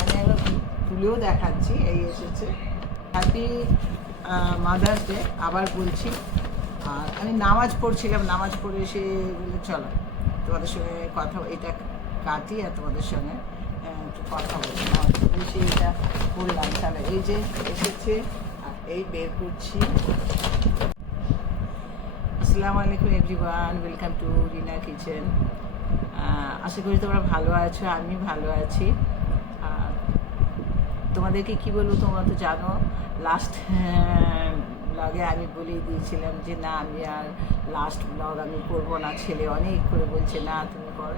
আমি একবার তুলেও দেখাচ্ছি। এই এসেছে, হ্যাপি মাদার্স ডে আবার বলছি। আর আমি নামাজ পড়ছিলাম, নামাজ পড়ে এসে বলে চলো তোমাদের সঙ্গে কথা, এটা কাটি আর তোমাদের সঙ্গে একটু কথা বলি। নামাজ পড়ে এসে এটা বললাম, তাহলে এই যে এসেছে আর এই বের করছি। আসসালামু আলাইকুম everyone, welcome to Rina kitchen. আশা করি তোমরা ভালো আছো, আমি ভালো আছি। তোমাদেরকে কি বলবো, তোমরা তো জানো লাস্ট ব্লগে আমি বলেই দিয়েছিলাম যে না, আমি আর লাস্ট ব্লগ আমি করবো না। ছেলে অনেক করে বলছে না তুমি করো,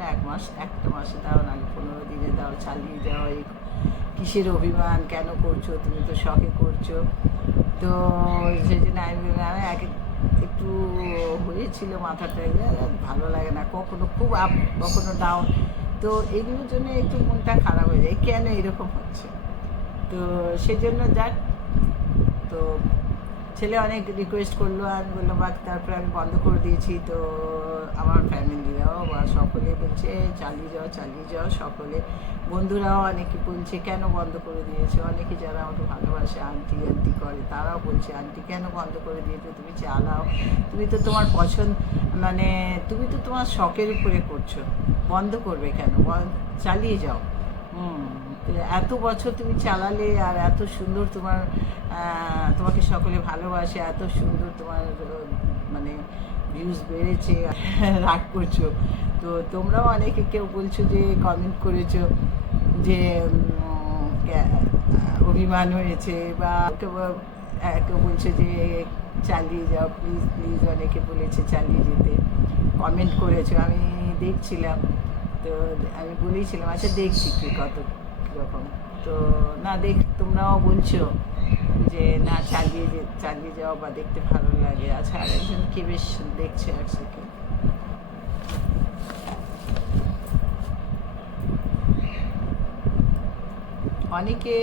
একটা মাসে দাও, নাহলে 15 দিনে দাও, চালিয়ে যাও। এই কিসের অভিমান, কেন করছো, তুমি তো শখে করছো। তো সেই জন্য আমি বললাম, একটু হয়েছিল মাথাটা, ভালো লাগে না, কখনো খুব আপ কখনো ডাউন। তো এগুলোর জন্য একটু মনটা খারাপ হয়ে যায়, কেন এরকম হচ্ছে। তো সেই জন্য যাক, তো ছেলে অনেক রিকোয়েস্ট করলো, আমি বললাম বা, তারপরে আমি বন্ধ করে দিয়েছি। তো আমার ফ্যামিলিরাও বা সকলে বলছে চালিয়ে যাও চালিয়ে যাও, সকলে বন্ধুরাও অনেকে বলছে কেন বন্ধ করে দিয়েছে। অনেকে যারা আমাকে ভালোবাসে, আন্টি আন্টি করে, তারাও বলছে আন্টি কেন বন্ধ করে দিয়েছো, তুমি চালাও, তুমি তো তোমার পছন্দ, মানে তুমি তো তোমার শখের উপরে করছো, বন্ধ করবে কেন, চালিয়ে যাও। এত বছর তুমি চালালে, আর এত সুন্দর তোমার, তোমাকে সকলে ভালোবাসে, এত সুন্দর তোমার মানে ভিউজ বেড়েছে, রাগ করছো। তো তোমরাও অনেকে কেউ বলছো যে কমেন্ট করেছো যে অভিমান হয়েছে, বা কেউ বলছো যে চালিয়ে যাও প্লিজ প্লিজ, অনেকে বলেছে চালিয়ে যেতে, কমেন্ট করেছো, আমি দেখছিলাম। তো আমি বলেইছিলাম আচ্ছা দেখছি কি কত কীরকম। তো না তোমরাও বলছো যে না চালিয়ে যাও বা দেখতে ভালো লাগে। আচ্ছা, আর একজন কে বেশ দেখছে একসাথে, অনেকে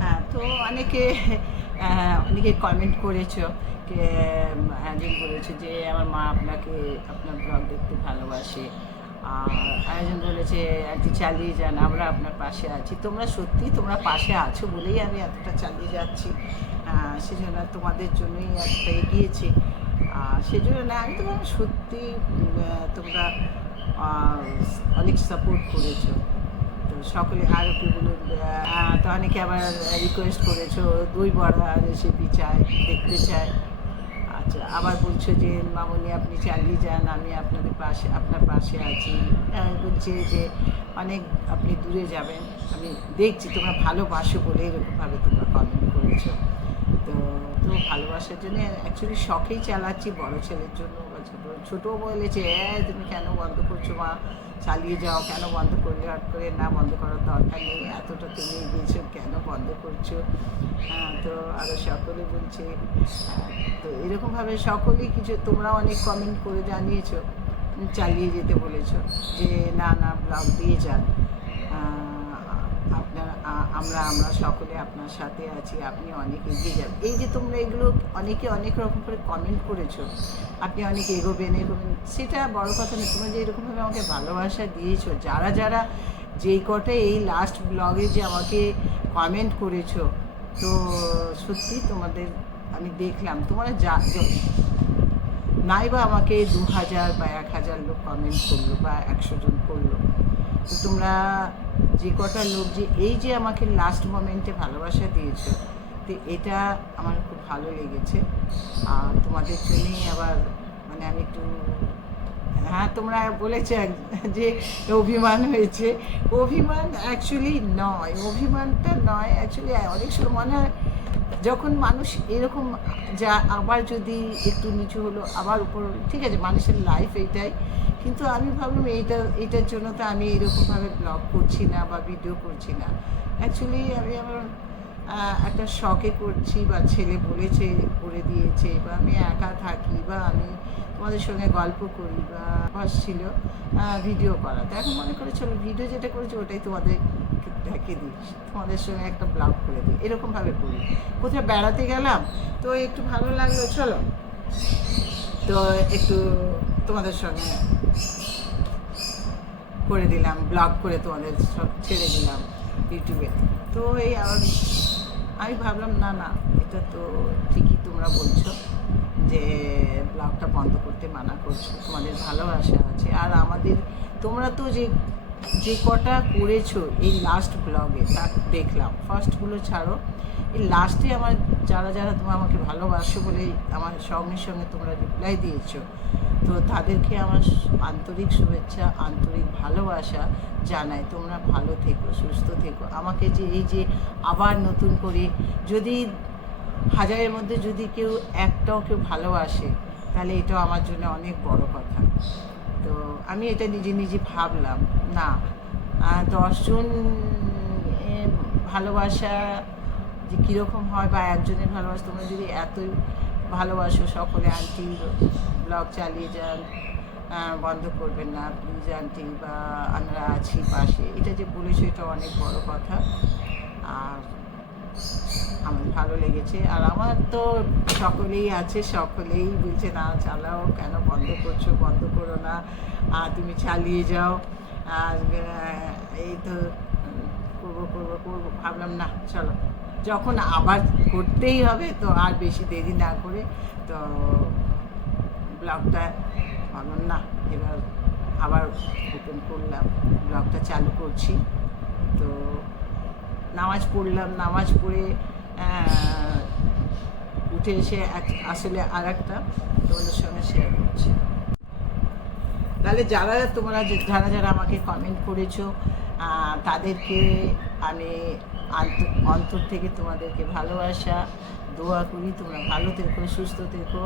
হ্যাঁ, তো অনেকে কমেন্ট করেছো, একজন বলেছে যে আমার মা আপনার ব্লগ দেখতে ভালোবাসে। আর আরেকজন বলেছে আন্টি চালিয়ে যান, আমরা আপনার পাশে আছি। তোমরা পাশে আছো বলেই আমি এতটা চালিয়ে যাচ্ছি, সেজন্য তোমাদের জন্যই এতটা এগিয়েছি। সেজন্য না, আমি তোমার সত্যি তোমরা অনেক সাপোর্ট করেছো। তো সকলে আরও কি বলুন, তো অনেকে আবার রিকোয়েস্ট করেছো দই বড়া রেসিপি দেখতে চায়। আচ্ছা, আবার বলছো যে মামনি আপনি চালিয়ে যান, আমি আপনার পাশে আছি। বলছে যে অনেক আপনি দূরে যাবেন, আমি দেখছি তোমরা ভালোবাসো বলে এরকমভাবে তোমরা কমেন্ট করেছো। তো তো ভালোবাসার জন্য অ্যাকচুয়ালি শখেই চালাচ্ছি, বড় ছেলের জন্য বা ছোটো বলেছে তুমি কেন বন্ধ করছো মা, চালিয়ে যাও, কেন বন্ধ করলে হট করে, না বন্ধ করার দরকার নেই, এতটা তুমি এগিয়েছো কেন বন্ধ করছো। তো আরও সকলে বলছে, তো এরকমভাবে সকলেই কিছু, তোমরা অনেক কমেন্ট করে জানিয়েছো, চালিয়ে যেতে বলেছো যে না না ব্লগ দিয়ে যান, আমরা সকলে আপনার সাথে আছি, আপনি অনেক এগিয়ে যাবেন। এই যে তোমরা এগুলো অনেকে অনেক রকম করে কমেন্ট করেছো, আপনি অনেক এগোবেন, সেটা বড় কথা নয়। তোমরা যে এরকমভাবে আমাকে ভালোবাসা দিয়েছো, যারা যেই কটা এই লাস্ট ব্লগে যে আমাকে কমেন্ট করেছো, তো সত্যি তোমাদের আমি দেখলাম, তোমরা নাই বা আমাকে 2000 বা 1000 লোক কমেন্ট করলো বা 100 জন করলো, তো তোমরা যে কটা লোক যে এই যে আমাকে লাস্ট মোমেন্টে ভালোবাসা দিয়েছো, তো এটা আমার খুব ভালো লেগেছে। আর তোমাদের জন্যই আবার মানে আমি একটু, হ্যাঁ তোমরা বলেছে যে অভিমান হয়েছে, অভিমান অ্যাকচুয়ালি নয়, অভিমানটা নয় অ্যাকচুয়ালি। অনেক সময় মনে হয় যখন মানুষ এরকম, যা আবার যদি একটু নিচু হলো আবার উপর, ঠিক আছে মানুষের লাইফ এইটাই। কিন্তু আমি ভাবলাম এইটার জন্য তো আমি এরকমভাবে ব্লগ করছি না বা ভিডিও করছি না। অ্যাকচুয়ালি আমি আমার একটা শখে করছি, বা ছেলে বলেছে করে দিয়েছে, বা আমি একা থাকি, বা আমি তোমাদের সঙ্গে গল্প করি, বা ছিল ভিডিও করা। তো এখন মনে করে চলো ভিডিও যেটা করেছি ওটাই তোমাদের ঢেকে দিই, তোমাদের সঙ্গে একটা ব্লগ করে দিই, এরকমভাবে করি। কোথাও বেড়াতে গেলাম, তো একটু ভালো লাগলো চলো, তো একটু তোমাদের সঙ্গে করে দিলাম, ব্লগ করে তোমাদের সব ছেড়ে দিলাম ইউটিউবে। তো এই আমি ভাবলাম না না, এটা তো ঠিকই তোমরা বলছো যে ব্লগটা বন্ধ করতে মানা করছো, তোমাদের ভালোবাসা আছে। আর আমাদের তোমরা তো যে যে কটা করেছো এই লাস্ট ব্লগে তা দেখলাম, ফার্স্টগুলো ছাড়ো, এই লাস্টে আমার যারা যারা তোমরা আমাকে ভালোবাসো বলে আমার সঙ্গে সঙ্গে তোমরা রিপ্লাই দিয়েছো, তো তাদেরকে আমার আন্তরিক শুভেচ্ছা, আন্তরিক ভালোবাসা জানাই। তোমরা ভালো থেকো, সুস্থ থেকো। আমাকে যে এই যে আবার নতুন করে যদি হাজারের মধ্যে যদি কেউ একটাও কেউ ভালোবাসে, তাহলে এটাও আমার জন্য অনেক বড় কথা। তো আমি এটা নিজে নিজে ভাবলাম, না 10জন ভালোবাসা যে কীরকম হয়, বা একজনের ভালোবাসা, তোমরা যদি এতই ভালোবাসো সকলে, আন্টি ব্লগ চালিয়ে যান, বন্ধ করবেন না প্লিজ আন্টি, বা আমরা আছি পাশে, এটা যে বলেছো এটা অনেক বড় কথা। আর আমার ভালো লেগেছে। আর আমার তো সকলেই আছে, সকলেই বলছে না চালাও, কেন বন্ধ করছো, বন্ধ করো না, তুমি চালিয়ে যাও। আর এই তো করবো করবো করবো, ভাবলাম না চলো, যখন আবার করতেই হবে তো আর বেশি দেরি না করে তো ব্লগটা ভাবলাম না এবার আবার ওপেন করলাম, ব্লগটা চালু করছি। তো নামাজ পড়লাম, নামাজ পড়ে উঠে এসে আসলে আর একটা তোমাদের সঙ্গে শেয়ার করছি। তাহলে তোমরা যারা যারা আমাকে কমেন্ট করেছো তাদেরকে আমি অন্তর থেকে তোমাদেরকে ভালোবাসা, দোয়া করি তোমরা ভালো থেকো, সুস্থ থেকো,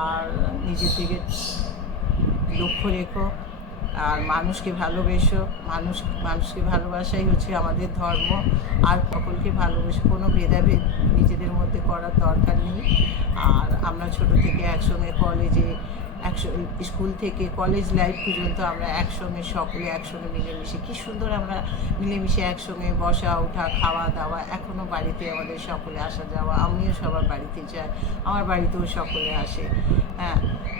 আর নিজের দিকে লক্ষ্য রেখো, আর মানুষকে ভালোবেসো। মানুষকে ভালোবাসাই হচ্ছে আমাদের ধর্ম। আর সকলকে ভালোবেসে, কোনো ভেদাভেদ নিজেদের মধ্যে করার দরকার নেই। আর আমরা ছোট থেকে একসঙ্গে কলেজে স্কুল থেকে কলেজ লাইফ পর্যন্ত আমরা একসঙ্গে সকলে একসঙ্গে মিলেমিশে, কী সুন্দর আমরা মিলেমিশে একসঙ্গে বসা ওঠা, খাওয়া দাওয়া। এখনও বাড়িতে আমাদের সকলে আসা যাওয়া, আমিও সবার বাড়িতে যাই, আমার বাড়িতেও সকলে আসে। হ্যাঁ,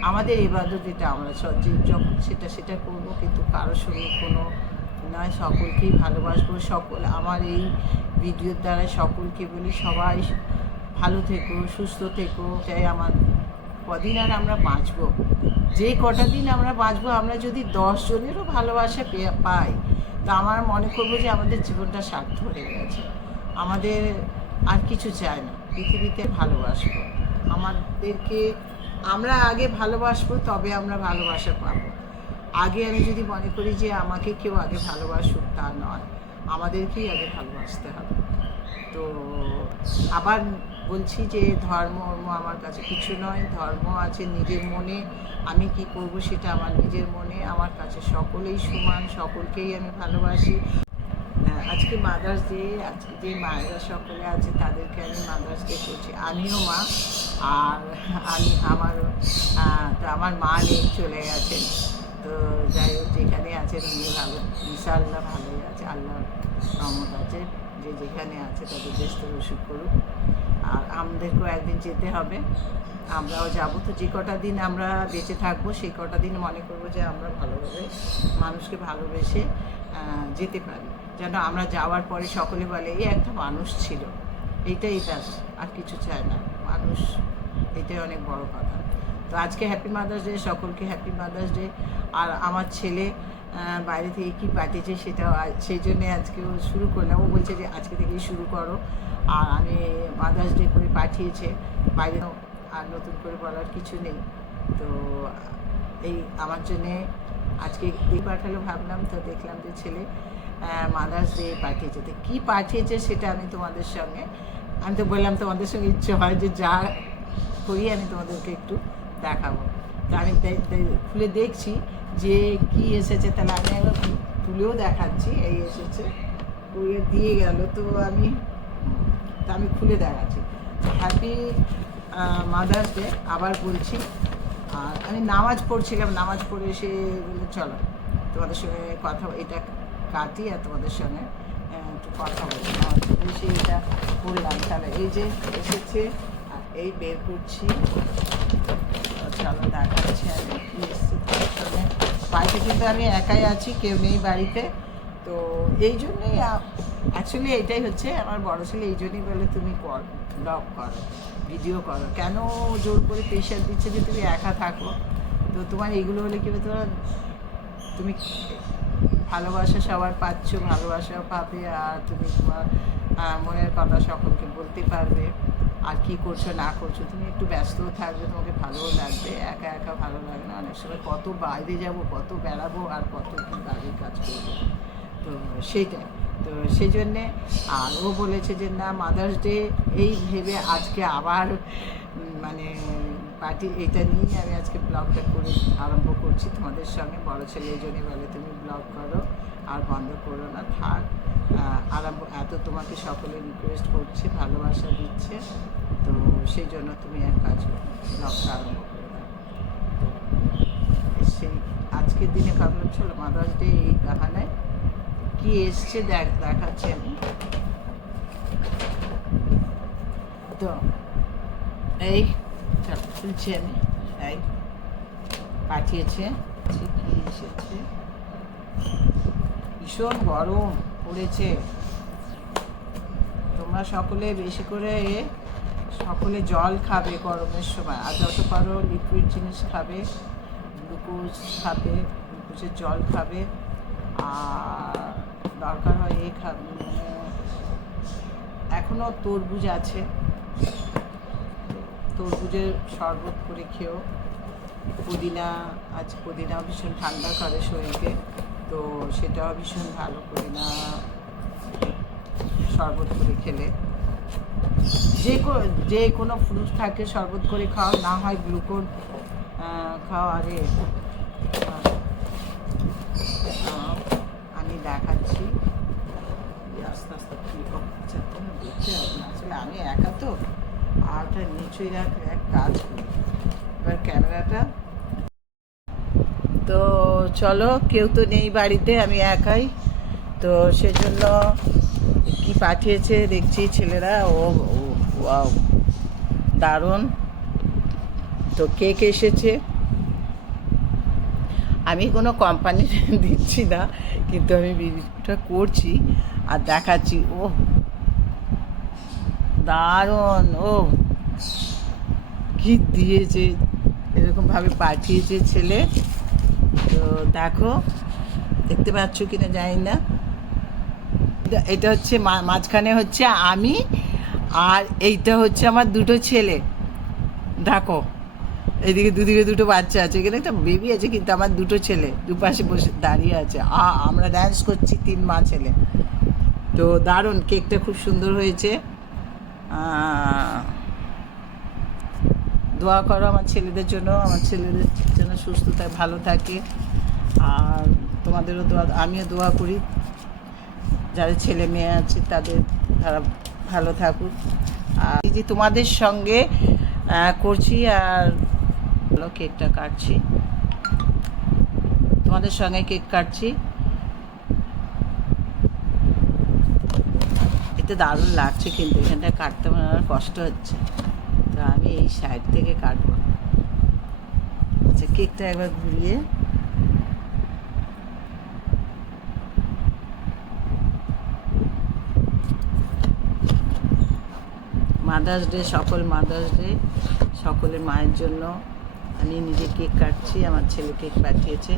আমাদের ইবাদত যেটা আমরা যখন সেটা করবো, কিন্তু কারোর সঙ্গে কোনো নয়, সকলকেই ভালোবাসবো। আমার এই ভিডিওর দ্বারা সকলকে বলি সবাই ভালো থেকো, সুস্থ থেকো। চাই আমার কদিন আর আমরা বাঁচবো, যে কটা দিন আমরা বাঁচবো, আমরা যদি 10 জনেরও ভালোবাসা পাই, তা আমার মনে করবো যে আমাদের জীবনটা সার্থক হয়ে গেছে। আমাদের আর কিছু চাই না, পৃথিবীতে ভালোবাসবো। আমাদেরকে আমরা আগে ভালোবাসবো, তবে আমরা ভালোবাসা পাবো। আগে আমি যদি মনে করি যে আমাকে কেউ আগে ভালোবাসুক, তা নয়, আমাদেরকেই আগে ভালোবাসতে হবে। তো আবার বলছি যে ধর্ম আমার কাছে কিছু নয়, ধর্ম আছে নিজের মনে। আমি কি করব সেটা আমার নিজের মনে। আমার কাছে সকলেই সমান, সকলকেই আমি ভালোবাসি। আজকে মাদার্স ডে, আজকে যে মায়েরা সকলে আছে তাদেরকে আমি মাদার্স ডে করছি। আমিও মা, আর আমার মা নেই, চলে গেছেন। তো যাই হোক, যেখানে আছেন উনি ভালো, ইনশাআল্লাহ ভালোই আছে, আল্লাহ রহমত আছে। যে যেখানে আছে তাদের ব্যস্ত ওষুধ করুক। আর আমাদেরকেও একদিন যেতে হবে, আমরাও যাব। তো যে কটা দিন আমরা বেঁচে থাকবো, সেই কটা দিন মনে করবো যে আমরা ভালোভাবে মানুষকে ভালোবেসে যেতে পারি, যেন আমরা যাওয়ার পরে সকলে বলে এই একটা মানুষ ছিল। এইটাই ব্যাস, আর কিছু চায় না মানুষ, এটাই অনেক বড় কথা। তো আজকে হ্যাপি মাদার্স ডে, সকলকে হ্যাপি মাদার্স ডে। আর আমার ছেলে বাইরে থেকে কী পাঠিয়েছে সেটাও সেই জন্যে আজকেও শুরু করলাম। ও বলছে যে আজকে থেকেই শুরু করো। আর আমি মাদার্স ডে করে পাঠিয়েছে, বাইরে আর নতুন করে বলার কিছু নেই। তো এই আমার জন্যে আজকে দিয়ে পাঠালো, ভাবলাম। তো দেখলাম যে ছেলে মাদার্স ডে পাঠিয়েছে। তো কী পাঠিয়েছে সেটা আমি তোমাদের সঙ্গে, আমি তো বললাম তোমাদের সঙ্গে ইচ্ছে হয় যে যা করি আমি তোমাদেরকে একটু দেখাবো। তো আমি খুলে দেখছি যে কি এসেছে, তাহলে আমি একবার তুলেও দেখাচ্ছি। এই এসেছে, কুরিয়ার দিয়ে গেল, তো আমি খুলে দেখাচ্ছি। হ্যাপি মাদার্স ডে আবার বলছি। আর আমি নামাজ পড়ছিলাম, নামাজ পড়ে এসে বললে চলো তোমাদের সঙ্গে কথা, এটা কাটি আর তোমাদের সঙ্গে একটু কথা বলি। নামাজ পড়ে এসে এটা পড়লাম। তাহলে এই যে এসেছে, আর এই বের করছি, চলো দেখাচ্ছি আমি কি এসেছে তোমাদের সঙ্গে। আজকে কিন্তু আমি একাই আছি, কেউ নেই বাড়িতে। তো এই জন্যই অ্যাকচুয়ালি এটাই হচ্ছে আমার বড় ছেলে এই জন্যই বলে তুমি ব্লগ করো, ভিডিও করো। কেন জোর করে প্রেশার দিচ্ছে যে তুমি একা থাকো? তো তোমার এইগুলো হলে কী হবে, তুমি ভালোবাসা সবার পাচ্ছ, ভালোবাসাও পাবে, আর তুমি তোমার মনের কথা সকলকে বলতে পারবে। আর কি করছো না করছো, তুমি একটু ব্যস্তও থাকবে, তোমাকে ভালোও লাগবে। একা একা ভালো লাগে না, অনেক সময় কত বাইরে যাব, কত বেড়াবো, আর কত কী বাড়ির কাজ করবো। তো সেইটাই, তো সেই জন্যে আরও বলেছে যে না মাদার্স ডে এই ভেবে আজকে আবার মানে পার্টি এটা নিয়ে আমি আজকে ব্লগটা করে আরম্ভ করছি তোমাদের সঙ্গে। বড় ছেলে এই জন্যই বলে তুমি ব্লগ করো, আর বন্ধ করো না, থাক আরম্ভ। এত তোমাকে সকলে রিকোয়েস্ট করছে, ভালোবাসা দিচ্ছে, তো সেই জন্য তুমি এক কাজ করো, ব্লগটা আরম্ভ করে দাও। তো সেই আজকের দিনে ভাবলাম চলো মাদার্স ডে এই বাহানায় কি এসছে দেখাচ্ছি আমি। তো এই খুলছি আমি, এই পাঠিয়েছে কি এসেছে, ভীষণ গরম পড়েছে। তোমরা সকলে বেশি করে সকলে জল খাবে গরমের সময়, আর যত পারো লিকুইড জিনিস খাবে, গ্লুকোজ খাবে, গ্লুকোজের জল খাবে, আর দরকার হয় এখনও তরমুজ আছে, তরমুজের শরবত করে খেও। পুদিনা আছে, পুদিনা ভীষণ ঠান্ডা করে শরীরকে, তো সেটাও ভীষণ ভালো, পুদিনা শরবত করে খেলে। যে কোনো ফ্রুট থাকে শরবত করে খাও, না হয় গ্লুকোজ খাও। আরে আমি দেখাচ্ছি আস্তে আস্তে কী করছে, দেখতে হবে না, আসলে আমি একা তো, আর ওটা নিচুই রাখলে এক কাজ করি। এবার ক্যামেরাটা, তো চলো কেউ তো নেই বাড়িতে, আমি একাই, তো সেজন্য কি পাঠিয়েছে দেখছি ছেলেরা। ও দারুণ, তো কেক এসেছে। আমি কোনো কোম্পানি দিচ্ছি না, কিন্তু আমি ভিডিওটা করছি আর দেখাচ্ছি। ও দারুণ, ও কি দিয়েছে, এরকমভাবে পাঠিয়েছে ছেলে। তো দেখো, দেখতে পাচ্ছ কিনা জানি না, এটা হচ্ছে মাঝখানে হচ্ছে আমি, আর এইটা হচ্ছে আমার দুটো ছেলে। দেখো এদিকে দুদিকে দুটো বাচ্চা আছে, এখানে একটা বেবি আছে, কিন্তু আমার দুটো ছেলে দুপাশে বসে দাঁড়িয়ে আছে, আমরা ড্যান্স করছি 3 মা ছেলে। তো দারুণ, কেকটা খুব সুন্দর হয়েছে। দোয়া করো আমার ছেলেদের জন্য, আমার ছেলেদের যেন সুস্থতা ভালো থাকে, আর তোমাদেরও দোয়া, আমিও দোয়া করি যাদের ছেলে মেয়ে আছে তারা ভালো থাকুক। আর এই যে তোমাদের সঙ্গে করছি, আর ভালো কেকটা কাটছি, তোমাদের সঙ্গে কেক কাটছি। এতে দারুণ লাগছে, কিন্তু এখানটা কাটতে আমার কষ্ট হচ্ছে, তো আমি এই সাইড থেকে কাটবো। আচ্ছা, কেকটা একবার ঘুরিয়ে, মাদার্স ডে, মাদার্স ডে সকলের মায়ের জন্য আমি নিজে কেক কাটছি, আমার ছেলে কেক পাঠিয়েছে।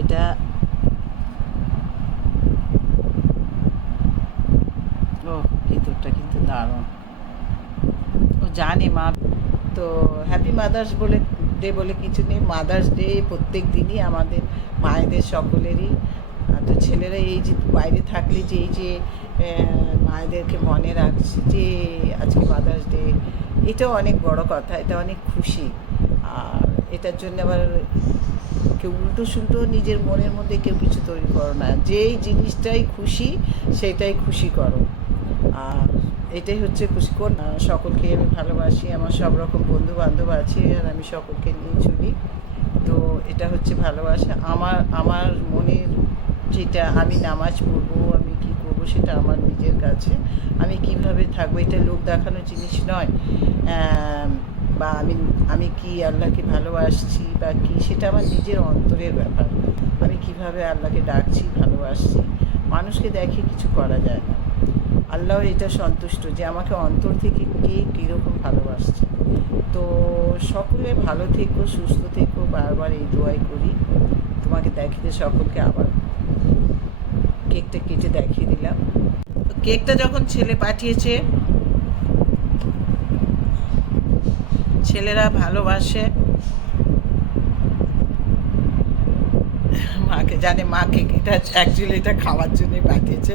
এটা ও ভিতরটা কিন্তু দারুণ, ও জানে মা। তো হ্যাপি মাদার্স ডে বলে কিছু নেই, মাদার্স ডে প্রত্যেক দিনই আমাদের মায়েদের সকলেরই। তো ছেলেরা এই যে বাইরে থাকলে যে এই যে মায়েদেরকে মনে রাখছে যে আজকে মাদার্স ডে, এটাও অনেক বড় কথা, এটা অনেক খুশি। আর এটার জন্য আবার কেউ উল্টো সুল্টো নিজের মনের মধ্যে কেউ কিছু তৈরি করো না, যেই জিনিসটাই খুশি সেটাই খুশি করো, আর এটাই হচ্ছে খুশি। সকলকে আমি ভালোবাসি, আমার সব রকম বন্ধু বান্ধব আছে, আর আমি সকলকে নিয়ে চলি। তো এটা হচ্ছে ভালোবাসা। আমার মনের যেটা, আমি নামাজ পড়বো, আমি কি করবো, সেটা আমার নিজের কাছে। আমি কিভাবে থাকবো, এটা লোক দেখানোর জিনিস নয়। বা আমি কি আল্লাহকে ভালোবাসছি বা কি, সেটা আমার নিজের অন্তরের ব্যাপার। আমি কিভাবে আল্লাহকে ডাকছি, ভালোবাসছি, মানুষকে দেখে কিছু করা যায় না। আল্লাহ এটা সন্তুষ্ট যে আমাকে অন্তর থেকে কে কীরকম ভালোবাসছে। তো সকলে ভালো থেকো, সুস্থ থেকো, বারবার এই দোয়াই করি। তোমাকে দেখিয়ে সকলকে আবার কেকটা কেটে দেখিয়ে দিলাম। তো কেকটা যখন ছেলে পাঠিয়েছে, ছেলেরা ভালোবাসে মাকে, জানে মা কেক এটা অ্যাকচুয়ালি এটা খাওয়ার জন্যই পাঠিয়েছে,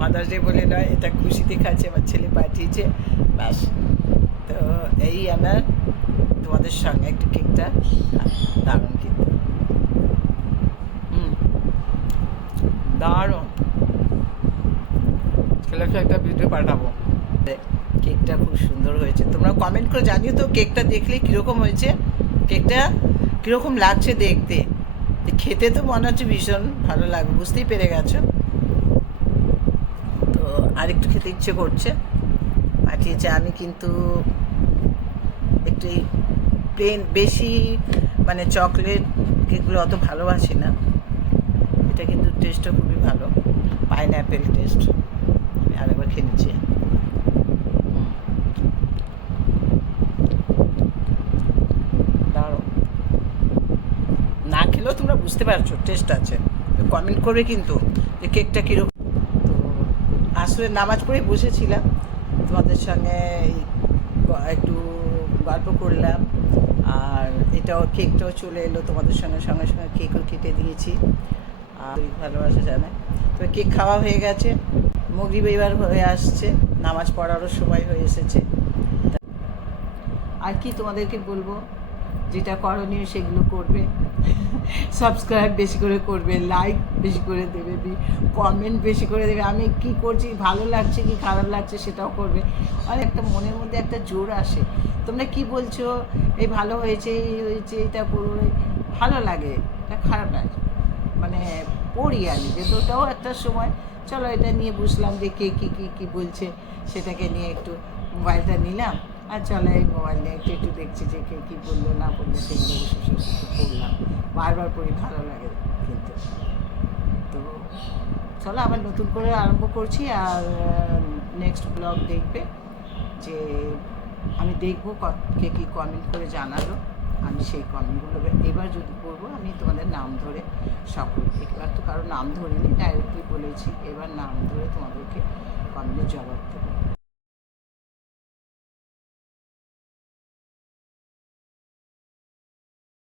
মাদার্স ডে বলে নয়, এটা খুশিতে খাচ্ছে, আমার ছেলে পাঠিয়েছে, ব্যাস। তো এই আমার তোমাদের সঙ্গে একটু কেকটা দারুণ, কিন্তু দারুণ। ছেলেকে একটা ভিডিও পাঠাবো, কেকটা খুব সুন্দর হয়েছে। তোমরা কমেন্ট করে জানিও তো কেকটা দেখলে কীরকম হয়েছে, কেকটা কীরকম লাগছে দেখতে। খেতে তো মনে হচ্ছে ভীষণ ভালো লাগবে, বুঝতেই পেরে গেছো। তো আরেকটু খেতে ইচ্ছে করছে, পাঠিয়েছে। আমি কিন্তু একটু প্লেন বেশি মানে চকলেট কেকগুলো অত ভালোবাসি না। এটা কিন্তু টেস্টটা খুবই ভালো, পাইনঅ্যাপেল টেস্ট। আমি আরেকবার খেয়ে নিচ্ছি। দারুণ, না খেলেও তোমরা বুঝতে পারছো টেস্ট আছে। কমেন্ট করবে কিন্তু যে কেকটা কীরকম। তো আসলে নামাজ পড়ে বসেছিলাম, তোমাদের সঙ্গে একটু গল্প করলাম, আর এটাও কেকটাও চলে এলো তোমাদের সঙ্গে, সঙ্গে সঙ্গে কেকও কেটে দিয়েছি। আর ভালোবাসা জানে। তো কেক খাওয়া হয়ে গেছে, মাগরিব এবার হয়ে আসছে, নামাজ পড়ারও সময় হয়ে এসেছে। আর কি তোমাদেরকে বলবো, যেটা করণীয় সেগুলো করবে, সাবস্ক্রাইব বেশি করে করবে, লাইক বেশি করে দেবে, কমেন্ট বেশি করে দেবে। আমি কি করছি, ভালো লাগছে কি খারাপ লাগছে সেটাও করবে। আর একটা মনের মধ্যে একটা জোর আসে, তোমরা কি বলছো, এই ভালো হয়েছে, এই হয়েছে, এটা করবে, ভালো লাগে, এটা খারাপ লাগে। মানে পড়ি আমি যে ওটাও একটা সময়, চলো এটা নিয়ে বুঝলাম যে কে কী কী কী বলছে, সেটাকে নিয়ে একটু মোবাইলটা নিলাম, আর চলো এই মোবাইল নিয়ে একটু একটু দেখছি যে কে কী বললো না বললো, সেগুলো বসে বসে একটু পড়লাম। বারবার পড়ি, ভালো লাগে কিন্তু। তো চলো আবার নতুন করে আরম্ভ করছি। আর নেক্সট ব্লগ দেখবে, যে আমি দেখবো কে কী কমেন্ট করে জানালো, আমি সেই কমেন্টগুলো এবার যদি করবো, আমি তোমাদের নাম ধরে সকল, এবার তো কারো নাম ধরিনি, ডাইরেক্টলি বলেছি, এবার নাম ধরে তোমাদেরকে কমেন্টের জবাব দেবো।